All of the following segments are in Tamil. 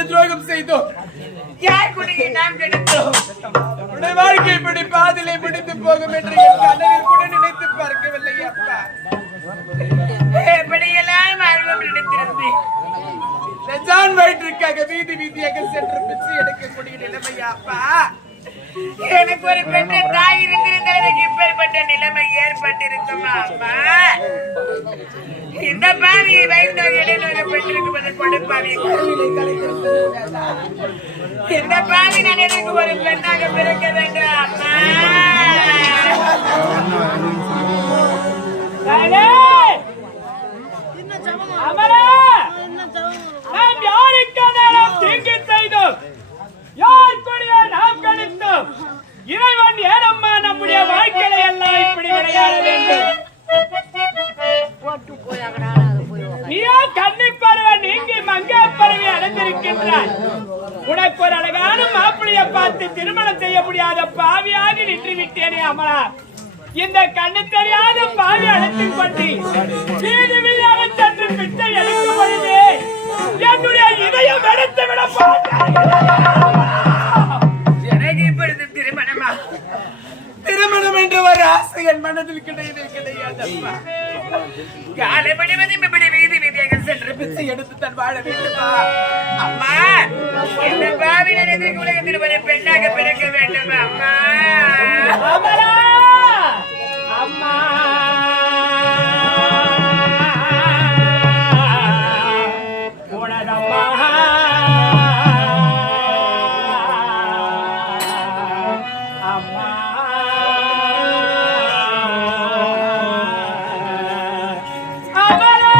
என்ன துரோகம் செய்தோம்? யார் குடியை நாம் கெடுத்தோம்? உடைய வாழ்க்கை இப்படி பாதிலே முடிந்து போகும் என்று என் கனவில் கூட நினைத்து பார்க்கவில்லை அப்பா. எப்படியெல்லாம் ஆர்வம் நினைத்திருந்தேன். ஜான் வயிற்றுக்காக வீதி வீதியாக சென்று பிச்சை எடுக்கக்கூடிய நிலைமையா அப்பா? எனக்கு ஒரு பெற்ற தாய் இருந்திருந்தால் எனக்கு இப்பேற்பட்ட நிலைமை ஏற்பட்டிருக்குமா அப்பா? இந்த பாவியை வைத்தோரில் ஒரு பெற்றிருக்கும் போது கொடுப்பாவியை கருவிலை கலைத்திருந்தது. இந்த பாவி நான் எனக்கு ஒரு பெண்ணாக பிறக்க வேண்டும் அப்பா. அமரா, நாம் யாருக்கான தீங்கு செய்தோம்? யார் கொடியை நாம் கணித்தோம்? இறைவன் ஏனம்மா நம்முடைய வாழ்க்கையை எல்லாம் இப்படி விளையாட வேண்டும்? நீயோ கன்னிப்பருவ நீங்கி மங்கா பறவை அடைந்திருக்கின்றாய். உனக்கு ஒரு அழகான மாப்பிளையை பார்த்து திருமணம் செய்ய முடியாத பாவியாக நின்று விட்டேனே அமரா. இந்த கண்ணு தெரியாத பாவி அழைத்துக் கொண்டு வீடு வீடாக சென்று பிச்சை எடுக்கும் பொழுது என்னுடைய இதயம் வெடித்து விட எனக்கு இப்பொழுது திருமணமா? திருமணம் என்ற ஒரு ஆசை என் மனதில் கிடையாது அப்பா. காலை மணிவதும் இப்படி வீதி வீதியாக சென்று பிச்சை எடுத்து தன் வாழ வேண்டுமா அம்மா? இந்த பாவினர் எதிர்க்கு உலகத்தில் ஒரு பெண்ணாக பிறக்க வேண்டும் அம்மா. அமரா, அம்மா உனதம்மா அம்மா அமரா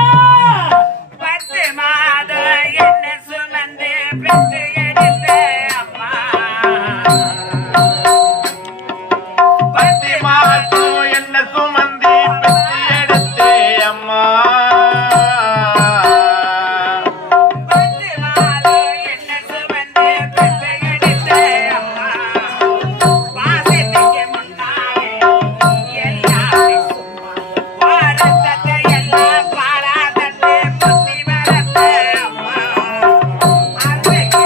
10 மாதம் என்ன சுமந்து பெற்று எடுத்த அம்மா. 10 மாதம் என்ன சுமந்து பெற்று எடுத்தே அம்மா. 10 மாதம் என்ன சுமந்து பெற்று எடுத்த அம்மா. வாசத்துக்கு முன்னாலே எல்லாரும் சும்மா. வாரத்தத்தை எல்லாம் பாராதத்தை முத்தி வரத்த அம்மா. அன்றைக்கு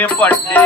பாதிக்கப்பட்டு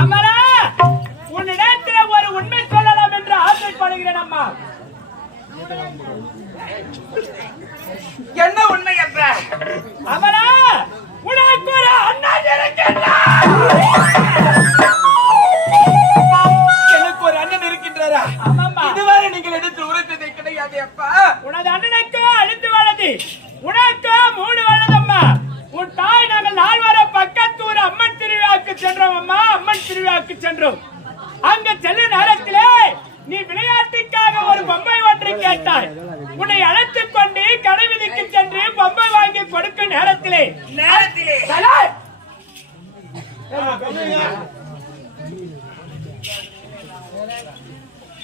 அமரா, உன்னிடத்தில் ஒரு உண்மை சொல்லலாம் என்று ஆசைப்படுகிறேன் அம்மா. என்ன உண்மை அப்ப? அமரா, உனக்கு ஒரு அண்ணன் இருக்கின்றார். எனக்கு ஒரு அண்ணன் இருக்கின்றாரா? ஆமாம்மா. இதுவரை நீங்கள் எடுத்து உரைத்ததை கிடையாது அப்பா. உனது அண்ணனுக்கு 5 வயது, உனக்கு 3 வயதம்மா. உன் தாய் நாங்கள் 4 வர பக்கத்தூர் அம்மன் திருவிழாவுக்கு சென்றோம் அம்மா. அம்மன் திருவிழாவுக்கு சென்றோம். அங்க செல்லும் நேரத்திலே நீ விளையாட்டுக்காக ஒரு பொம்மை ஒன்று கேட்டாய். உன்னை அழைத்துக் கொண்டு கடைவீதிக்கு சென்று பொம்மை வாங்கி கொடுக்கும் நேரத்திலே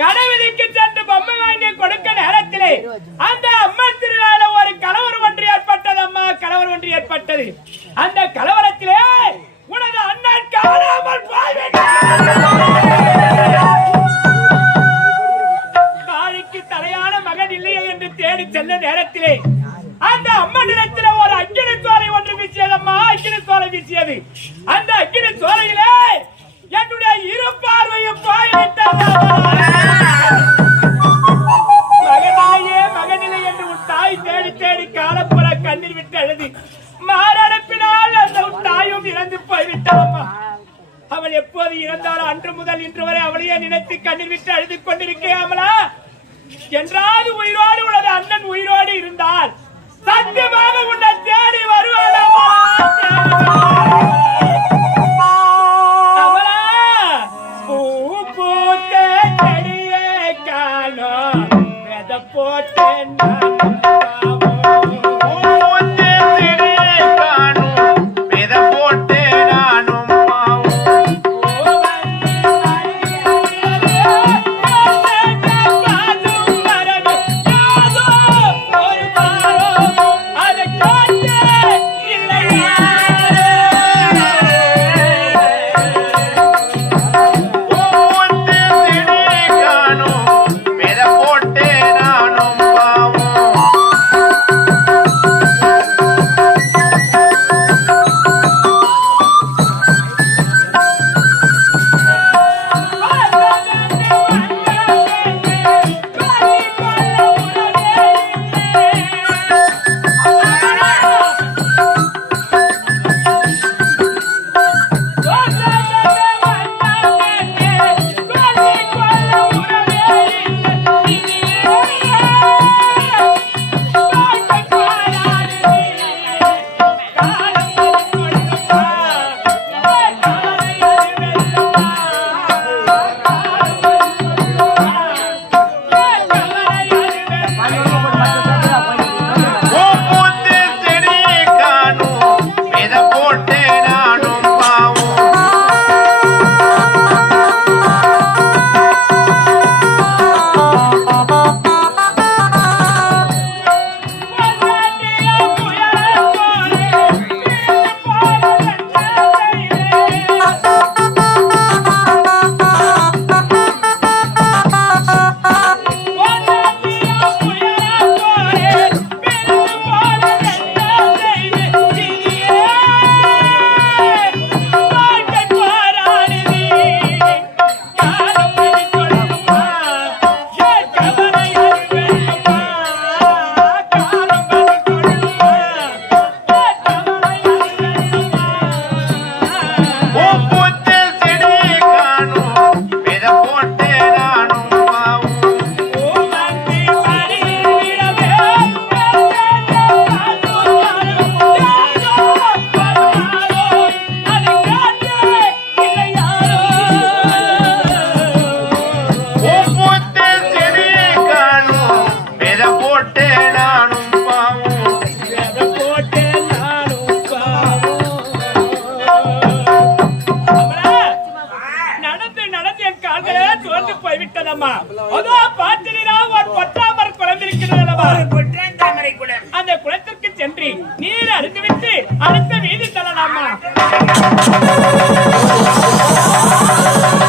கடைவீதிக்கு சென்று பொம்மை வாங்கி கொடுக்க நேரத்திலே அந்த அம்மன் திருவிழால ஒரு கலவரம் ஒன்று ஏற்பட்டது அம்மா. கலவரம் ஒன்று ஏற்பட்டது. அந்த கலவரத்திலே உனது அண்ணன் காணாமல் போய்விட்டார். தாய்க்கு தலையான மகன் இல்லையே என்று தேடி செல்ல நேரத்திலே அந்த அம்மனிடத்திலே ஒரு அக்கினி சோலை ஒன்று வீசியதம்மா. அக்கினி சோலை வீசியது. அந்த அக்கினி சோலையிலே என்னுடைய இரு பார்வையும் போய்விட்டது. மகனில்லை என்று உன் தாய் தேடி தேடி காலப்புற கண்ணீர் விட்டு அழுது மாரடைப்பினால் அந்த உன் தாயும் இறந்து போய்விட்டாம்மா. அவள் எப்போது இறந்தாலும் அன்று முதல் இன்று வரை அவளையே நினைத்து கண்ணீர் விட்டு அழுது கொண்டிருக்காமலா? என்றாவது உயிரோடு உள்ளது அண்ணன் உயிரோடு இருந்தால் சத்தியமாக உன்னை தேடி வருவாளா? பூ பூத்த செடியே காணோம் வெத போட்டேன் இல்லையா அதோ பாட்டினா ஒரு பொட்டாமர் குழம்பிருக்கிறது அல்லவா?